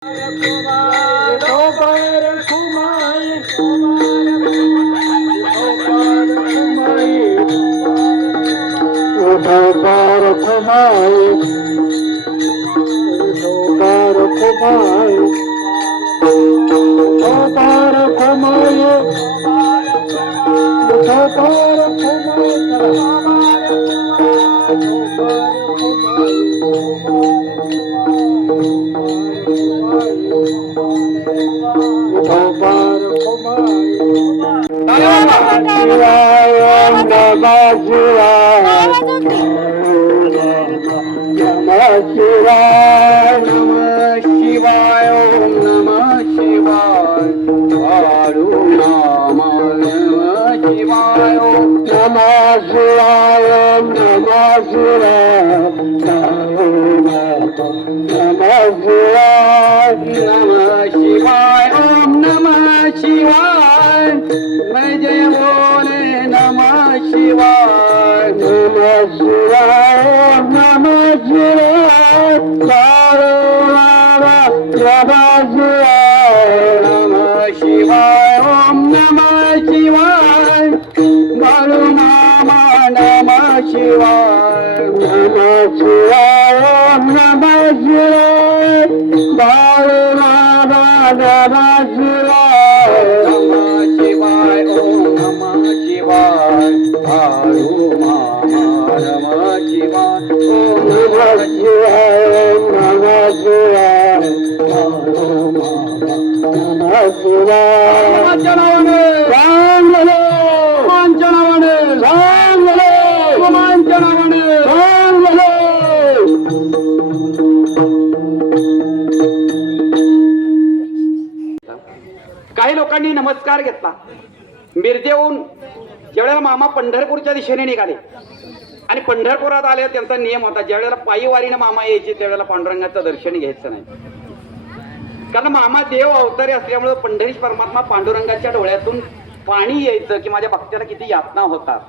काही लोकांनी नमस्कार घेतला. मिरजेहून ज्यावेळेला मामा पंढरपूरच्या दिशेने निघाले आणि पंढरपुरात आले, त्यांचा नियम होता ज्यावेळेला पायी वारीने मामा यायचे त्यावेळेला पांडुरंगाचं दर्शन घ्यायचं नाही. कारण मामा देव अवतारी असल्यामुळे पंढरीश परमात्मा पांडुरंगाच्या डोळ्यातून पाणी यायचं की माझ्या भक्ताला किती यातना होतात.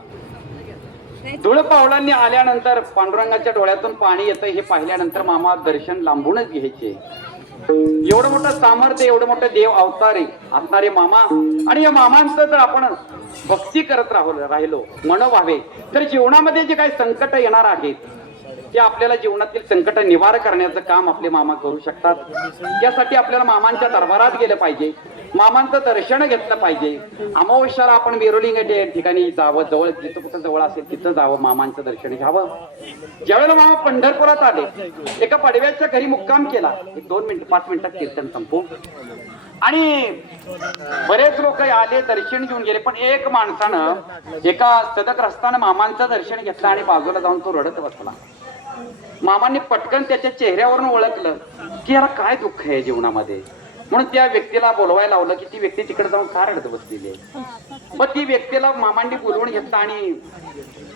धुळ पावलांनी आल्यानंतर पांडुरंगाच्या डोळ्यातून पाणी येतं हे पाहिल्यानंतर मामा दर्शन लांबूनच घ्यायचे. एवढं मोठं सामर्थ्य, एवढं मोठं देव अवतारी असणारे मामा, आणि या मामांचं जर आपण भक्ती करत राहिलो मनोभावे तर जीवनामध्ये जे काही संकट येणार आहेत ते आपल्याला जीवनातील संकट निवार करण्याचं काम आपले मामा करू शकतात. त्यासाठी आपल्याला मामांच्या दरबारात गेलं पाहिजे, मामांचं दर्शन घेतलं पाहिजे. अमावस्याला आपण वेरुलिंग ठिकाणी जावं, जवळ जिथं कुठं जवळ असेल तिथं जावं, मामांचं दर्शन घ्यावं. ज्यावेळेला मामा पंढरपुरात आले, एका पडव्याच्या घरी मुक्काम केला. 2 मिनिट 5 मिनिटात कीर्तन संपू, आणि बरेच लोक आले, दर्शन घेऊन गेले. पण एक माणसानं एका सदग्रस्तानं मामांचं दर्शन घेतलं आणि बाजूला जाऊन तो रडत बसला. मामांनी पटकन त्याच्या चेहऱ्यावरून ओळखलं की याला काय दुःख आहे जीवनामध्ये, म्हणून त्या व्यक्तीला बोलवायला लावलं की ती व्यक्ती तिकडे जाऊन का रडत बसलेली आहे. मग ती व्यक्तीला मामांनी बोलवून घेतलं आणि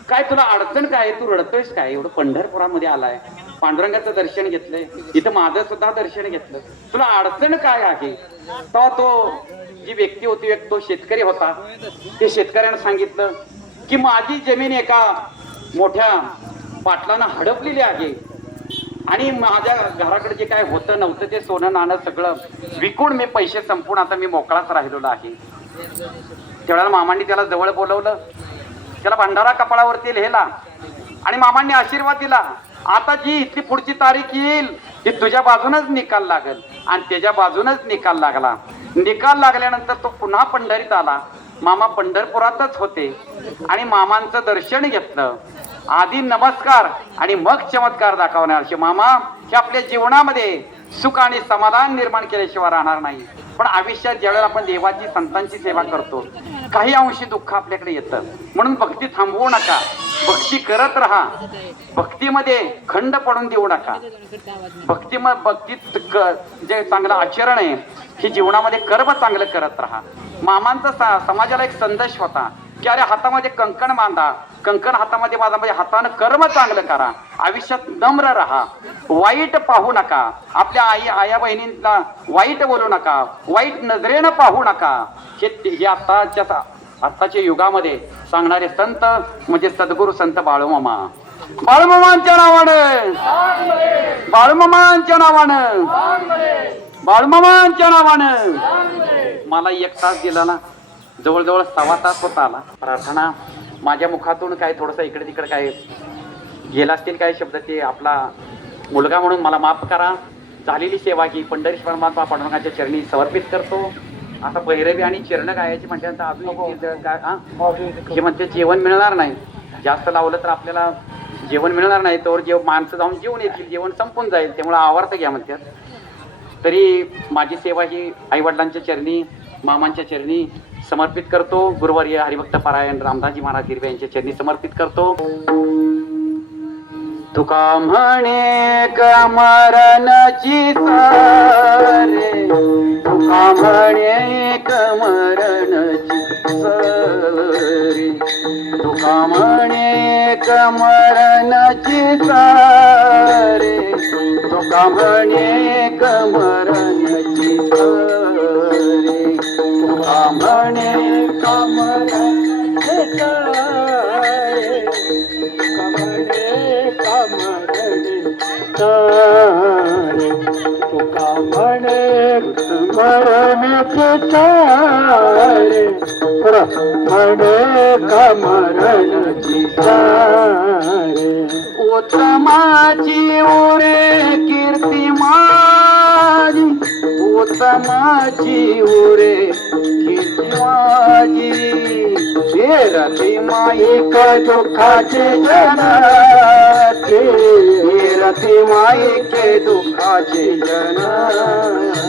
काय तुला अडचण काय, तू रडतोयस काय, एवढं पंढरपुरामध्ये आलाय, पांडुरंगाचं दर्शन घेतलंय, इथं माझं सुद्धा दर्शन घेतलं, तुला अडचण काय आहे. तेव्हा तो जी व्यक्ती होती तो शेतकरी होता. ते शेतकऱ्यानं सांगितलं की माझी जमीन एका मोठ्या पाटलानं हडपलेली आहे आणि माझ्या घराकडे जे काय होतं नव्हतं ते सोनं नाणं सगळं विकून मी पैसे संपून आता मी मोकळाच राहिलेलो आहे. त्यावेळेला मामांनी त्याला जवळ बोलवलं, त्याला भंडारा कपाळावरती लिहिला आणि मामांनी आशीर्वाद दिला. आता जी इथली पुढची तारीख येईल ती तुझ्या बाजूनच निकाल लागल, आणि त्याच्या बाजूनच निकाल लागला. निकाल लागल्यानंतर तो पुन्हा पंढरीत आला. मामा पंढरपुरातच होते आणि मामांचं दर्शन घेतलं. आधी नमस्कार आणि मग चमत्कार दाखवणार असे मामा हे आपल्या जीवनामध्ये सुख आणि समाधान निर्माण केल्याशिवाय राहणार नाही. पण आयुष्यात ज्यावेळेला आपण देवाची संतांची सेवा करतो काही अंशी दुःख आपल्याकडे येतं. म्हणून भक्ती थांबवू नका, भक्ती करत राहा, भक्तीमध्ये खंड पडून देऊ नका. भक्तीत जे चांगलं आचरण आहे हे जीवनामध्ये कर्म चांगलं करत राहा. मामांचा समाजाला एक संदेश होता की अरे हातामध्ये कंकण बांधा, कंकण हातामध्ये बांधा म्हणजे हातानं कर्म चांगलं करा, आयुष्यात नम्र राहा, वाईट पाहू नका, आपल्या आया बहिणींना वाईट बोलू नका, वाईट नजरेनं पाहू नका. हे आत्ताच्या युगामध्ये सांगणारे संत म्हणजे सद्गुरू संत बाळूमामा. बाळूमामांच्या नावानं, बाळूमामांच्या नावानं बाळूमामांच्या नावानं मला 1 तास दिला ना, जवळजवळ 1.25 तास होता आला. प्रार्थना माझ्या मुखातून काय थोडंसं इकडे तिकडे काय गेला असतील काय शब्द, ते आपला मुलगा म्हणून मला माफ करा. झालेली सेवा ही पंढरीश परमात्मा पांडुरंगाच्या चरणी समर्पित करतो. आता भैरवी आणि चरण गायची म्हटल्यानंतर अजून हे म्हणते जेवण मिळणार नाही, जास्त लावलं तर आपल्याला जेवण मिळणार नाही, तर माणसं जाऊन जेवण येतील, जेवण संपून जाईल, त्यामुळे आवर्त घ्या म्हणतात. तरी माझी सेवा ही आईवडिलांच्या चरणी, मामांच्या चरणी समर्पित करतो. गुरुवर्य हरिभक्त पारायण रामदासजी महाराज हिरवे यांच्या चरणी समर्पित करतो. तुका म्हणे कमरणची सरे, तुका म्हणे कमरणची सरे, तुका म्हणे कमरणची सरे, तुका म्हणे कमरणची सरे, तुका म्हणे कमरणची सरे, तुका म्हणे मरणचे तारे, म्हणे कमरणची तारे. उत्तमाची उरे कीर्ती माझी, उत्तमाची उरे कीर्ती माझी. रती माईक दुःखाचे जनाते, रती माईके दुःखाचे जनाते,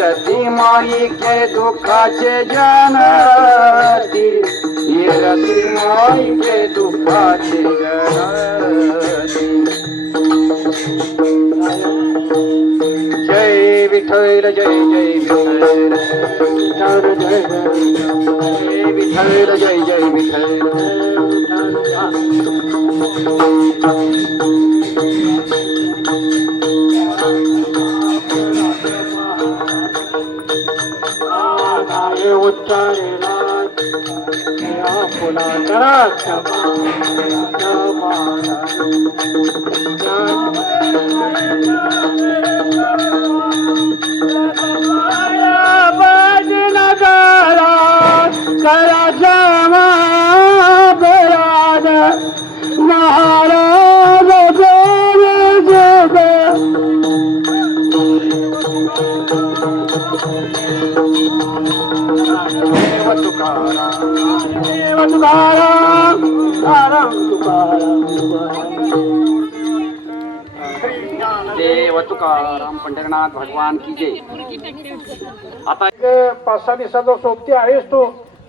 रती माईके दुःखाचे जनाते, रती माईके दुःखाचे जनाते. जय विठ्ठल जय जय विठ्ठल, जय जय विठ्ठल, जय जय विठ्ठल. देव तुकाराम पंढरनाथ भगवान की जय. आता 5-6 दिवसाचा सोबती आहेस तू.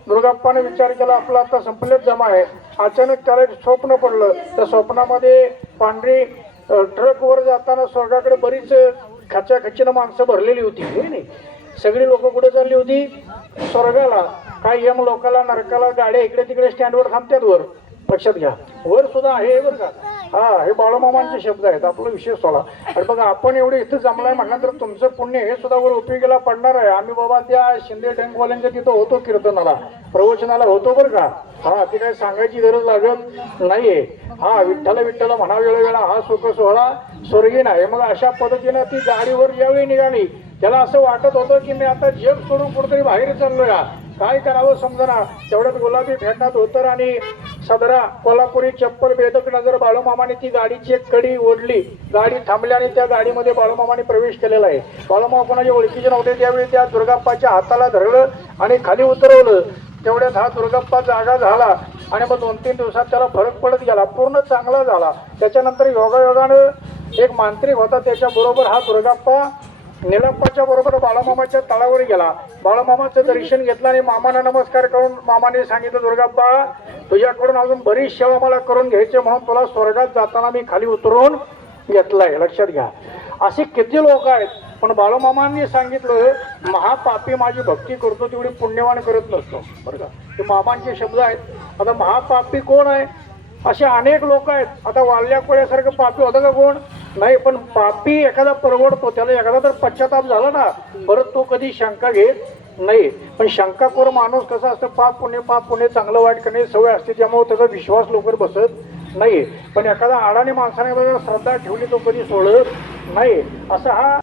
दुर्गाप्पाने विचार केला आपला आता संपलेच जमा आहे. अचानक त्याला एक स्वप्न पडलं. त्या स्वप्नामध्ये पांढरी ट्रकवर जाताना स्वर्गाकडे बरीच खचाखचीनं माणसं भरलेली होती. नाही, सगळी लोक कुठे चालली होती? स्वर्गाला. काही यम लोकाला नरकाला गाड्या इकडे तिकडे स्टँडवर थांबतात. वर लक्षात घ्या, वर सुद्धा आहे बरं का. हा, हे बाळूमामांचे शब्द आहेत. आपला विषय सोडा. आणि बघा, आपण एवढे इथं जमलाय म्हटल्यानंतर तुमचं पुण्य हे सुद्धा वर उपयोगीला पडणार आहे. आम्ही बाबा त्या शिंदे टँकवाल्यांच्या तिथं होतो, कीर्तनाला प्रवचनाला होतो बरं का. हा, ती काही सांगायची गरज लागत नाहीये. हा, विठ्ठल विठ्ठल म्हणा वेळोवेळा हा सुख सोहळा स्वर्गी नाही. मग अशा पद्धतीनं ती गाडीवर यावेळी निघाली. त्याला असं वाटत होतं की मी आता जग सोडून कुठेतरी बाहेर चाललोय. काय करावं समजना. तेवढ्यात गुलाबी फेटात धोतर आणि सदरा कोल्हापुरी चप्पल बेदक नजर बाळूमामाने ती गाडीची एक कडी ओढली. गाडी थांबली आणि त्या गाडीमध्ये बाळूमामाने प्रवेश केलेला आहे. बाळूमामा कोणाच्या ओळखीचे नव्हते. त्यावेळी त्या दुर्गाप्पाच्या हाताला धरलं आणि खाली उतरवलं. तेवढ्यात हा दुर्गाप्पा जागा झाला आणि मग 2-3 दिवसात त्याला फरक पडत गेला. पूर्ण चांगला झाला. त्याच्यानंतर योगायोगानं एक मांत्रिक होता, त्याच्या बरोबर हा दुर्गाप्पा निलप्पाच्या बरोबर बाळूमामाच्या तळावर गेला. बाळूमामाचं दर्शन घेतलं आणि मामाला नमस्कार करून मामाने सांगितलं, दुर्गाप्पा तुझ्याकडून अजून बरीच सेवा मला करून घ्यायची, म्हणून तुला स्वर्गात जाताना मी खाली उतरवून घेतलाय. लक्षात घ्या, असे किती लोक आहेत. पण बाळूमामांनी सांगितलं, महापापी माझी भक्ती करतो तेवढी पुण्यवान करत नसतो. बरं का, हे मामांचे शब्द आहेत. आता महापापी कोण आहे? असे अनेक लोक आहेत. आता वाल्या कोळ्यासारखं पापी होतं का कोण? नाही. पण पापी एखादा परवडतो, त्याला एखादा तर पश्चाताप झाला ना, परत तो कधी शंका घेत नाही. पण शंकाखोर माणूस कसा असतं, पाप पुणे चांगलं वाईट करणे सवय असते, त्यामुळे त्याचा विश्वास लवकर बसत नाही. पण एखादा अडाणी माणसाने श्रद्धा ठेवली तो कधी सोडत नाही. असा हा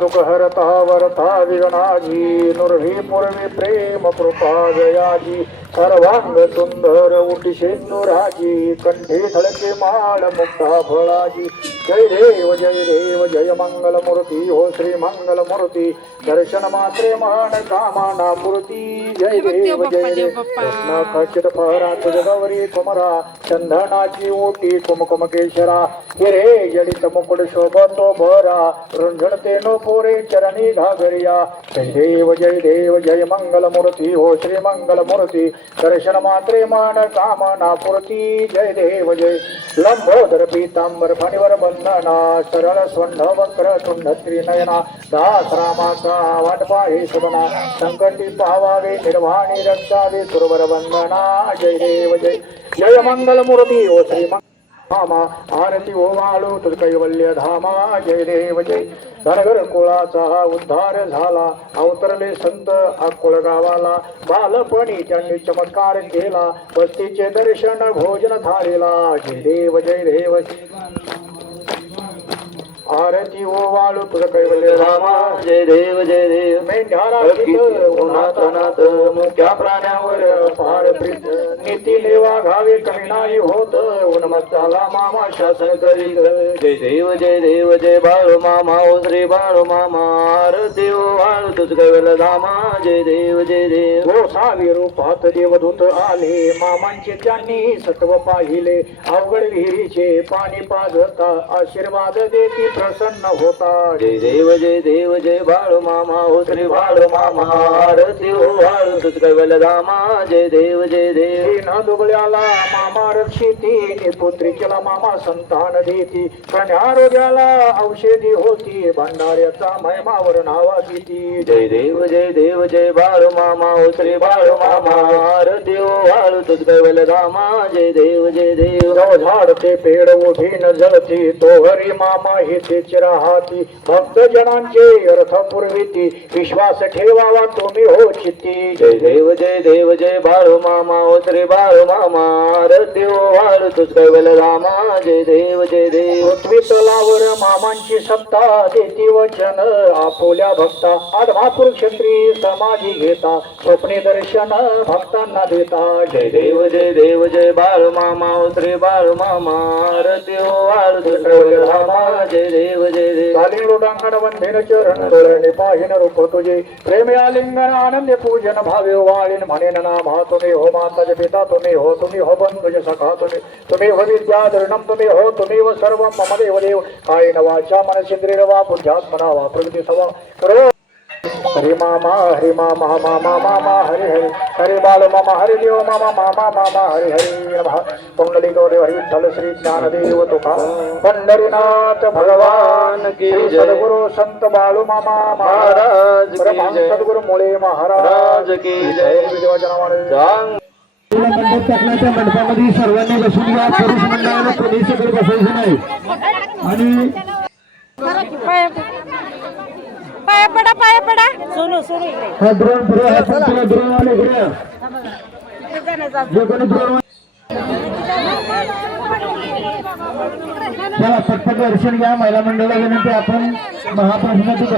दुःख हरता वरता विघ्नाजी नुरवी पूर्वी प्रेम कृपा जयाजी सर्वांग सुंदर उटी शेंदुराजी कंठी थळके माळ मुक्ता फळाजी जय देव जय मंगल मूर्ती हो श्री मंगल मूर्ती दर्शन मात्रे मान कामना मूर्ती जय देव कृष्ण खचित फहरा तुझ गौरी कुमरा चंदनाची ओटी कुमकुम केशरा हिरे जडित मुकुट शोभतो भरा रुंझणते नो पोरे चरणी घागरिया जय देव जय मंगल मूर्ती हो श्री मंगल मूर्ती दर्शन मात्रे मान कामना पूर्ती जय देव जय लंबोदर पीतांबर फणीवर बंधना सरळ स्वंड वक्र तुंड त्रिनयना दास रामाचा वाटपा हे सदना संकटी पावावे निर्वाणी रक्षावे सुरवर वंदना जय देव जय जय मंगल मूर्ती ओ श्री धामा आरती ओवाळू तुझ कैवल्य धामा जय देव जय धनगर कुळाचा उद्धार झाला अवतरले संत अक्कोळ गावाला बालपणी त्यांनी चमत्कार केला वस्तीचे दर्शन भोजन थाळीला जय देव आरती ओवाळू तुझ कैवल्य धामा जय देव मेंढ्याला उन्हात अनाथ मुक्या प्राण्यावर फार प्रीत नीती लेवा घावे कमी नाही होत उन्मत्ताला मामा शासन करी जय देव जय बाळू मामा ओ श्री बाळू मामा आरती वाळू तुझ कैवल्य धामा जय देव गोसावी रूपात देवदूत आले मामांचे त्यांनी सत्व पाहिले अवघड विहिरीचे पाणी पाजता आशीर्वाद देती प्रसन्न होता जय देव जय बाळू मामा ओ श्री बाळू मामा आरती वाळू तुझ कैवल्य धामा जय देव न दुबळ्याला मामा रक्षिती पुत्रिकेला मामा संतान देती कन्यारोग्याला औषधी होती भंडाऱ्याचा महिमावर नावा किती जय देव जय बाळू मामा ओ श्री बाळू मामा आरती वाळू तुझ कैवल्य धामा जय देव झाड ते पेड उभी न जळती तो हरी मामा हे तेच राहती भक्त जनांचे अर्थ पुरविती विश्वास ठेवावा तुम्ही हो चित्ती जय देव जय बाळू मामा ओ श्री बाळू मामा आरती वाळू तुझ कैवल्य धामा जय देव पृथ्वी तलावर मामांची सत्ता देती वचन आपोल्या भक्ता आदमापूर क्षत्री समाधी घेता स्वप्ने दर्शन भक्तांना देता जय देव जय बाळू मामा ओ श्री बाळू मामा आरती वाळू तुझ कैवल्य धामा जय देव काली लोटांगण वंदेन चरण डोळ्याने पाहिन रूप तुझे प्रेम आलिंगन आनंद पूजन भावे वाळीन म्हणेन नामा तुम्ही हो माताचे पिता तुम्ही हो बंधुज सखा तुम्ही हो विद्याधरणम तुम्ही हो तुम्ही व सर्व मम देव काय नवाच्या मनसेंद्रिय वा बुद्ध्यात्मना वा प्रगती सवा करो हरे मामा मामा हरे बाल मामा हरे देव मामा हरे नमः पुंडलिक देव हरि विठ्ठल श्री ज्ञानदेव तुका पंढरीनाथ भगवान की सद्गुरु संत बाळू मामा महाराज की जय सद्गुरु मुळे महाराज की जय देवाच्या नावाने मंडप टाकण्याच्या मंडपामध्ये सर्वांनी बसून या पुरुष मंडळाने कोणी सगळे बसायचं नाही आणि पाया पडा सोनू हा ड्रोन पुढे हा तुला ड्रोन आले घ्या जो कोणी ड्रोन चला पटपट दर्शन घ्या महिला मंडळाला विनंती आपण महाप्रसादाची